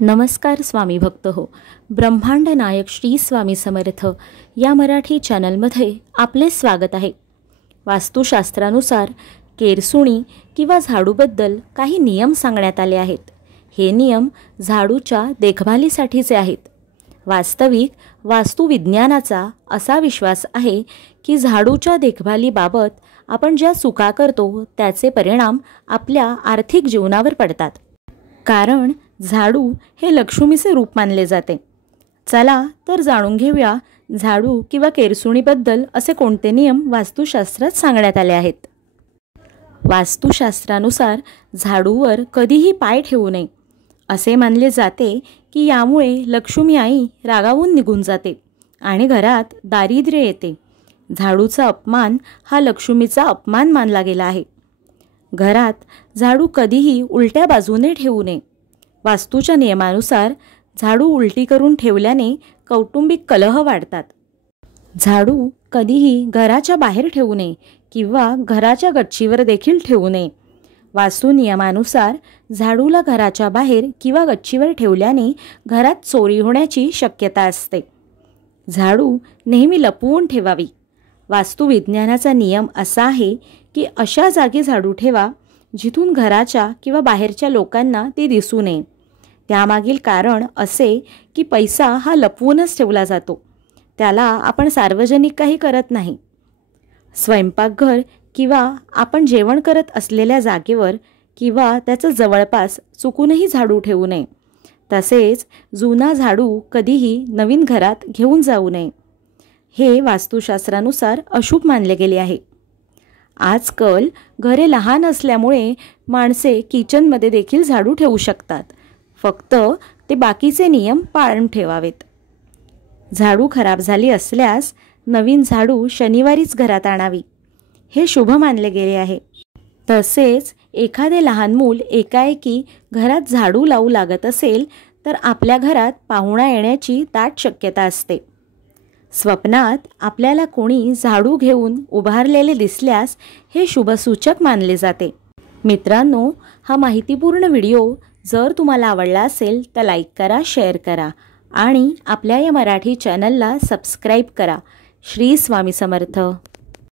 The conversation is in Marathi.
नमस्कार स्वामी भक्त हो. ब्रह्मांड नायक श्री स्वामी समर्थ या मराठी चॅनलमध्ये आपले स्वागत आहे. वास्तुशास्त्रानुसार केरसुणी किंवा झाडूबद्दल काही नियम सांगण्यात आले आहेत. हे नियम झाडूच्या देखभालीसाठीचे आहेत. वास्तविक वास्तुविज्ञानाचा असा विश्वास आहे की झाडूच्या देखभालीबाबत आपण ज्या चुका करतो त्याचे परिणाम आपल्या आर्थिक जीवनावर पडतात. कारण झाडू हे लक्ष्मीचे रूप मानले जाते. चला तर जाणून घेऊया झाडू किंवा केरसुणीबद्दल असे कोणते नियम वास्तुशास्त्रात सांगण्यात आले आहेत. वास्तुशास्त्रानुसार झाडूवर कधीही पाय ठेवू नये. असे मानले जाते की यामुळे लक्ष्मी आई रागावून निघून जाते आणि घरात दारिद्र्य येते. झाडूचा अपमान हा लक्ष्मीचा अपमान मानला गेला आहे. घरात झाडू कधीही उलट्या बाजूने ठेवू नये. वास्तूच्या नियमानुसार झाडू उलटी करून ठेवल्याने कौटुंबिक कलह वाढतात. झाडू कधीही घराच्या बाहेर ठेवू नये किंवा घराच्या गच्चीवर देखील ठेवू नये. वास्तू नियमानुसार झाडूला घराच्या बाहेर किंवा गच्चीवर ठेवल्याने घरात चोरी होण्याची शक्यता असते. झाडू नेहमी लपवून ठेवावी. वास्तुविज्ञानाचा नियम असा आहे की अशा जागी झाडू ठेवा जिथून घराच्या किंवा बाहेरच्या लोकांना ती दिसू नये. त्यामागील कारण असे की पैसा हा लपवूनच ठेवला जातो. त्याला आपण सार्वजनिक काही करत नाही. स्वयंपाकघर किंवा आपण जेवण करत असलेल्या जागेवर किंवा त्याच्या जवळपास चुकूनही झाडू ठेवू नये. तसेच जुना झाडू कधीही नवीन घरात घेऊन जाऊ नये. हे वास्तुशास्त्रानुसार अशुभ मानले गेले आहे. आजकाल घरे लहान असल्यामुळे माणसे किचनमध्ये देखील झाडू ठेवू शकतात. फक्त ते बाकीचे नियम पाळून ठेवावेत. झाडू खराब झाली असल्यास नवीन झाडू शनिवारीच घरात आणावी. हे शुभ मानले गेले आहे. तसेच एखादे लहान मूल एकाएकी घरात झाडू लावू लागत असेल तर आपल्या घरात पाहुणा येण्याची दाट शक्यता असते. स्वप्नात आपल्याला कोणी झाडू घेऊन उभारलेले दिसल्यास हे शुभसूचक मानले जाते. मित्रांनो, हा माहितीपूर्ण व्हिडिओ जर तुम्हाला आवडला असेल तर लाईक करा, शेअर करा आणि आपल्या या मराठी चॅनलला सबस्क्राईब करा. श्री स्वामी समर्थ.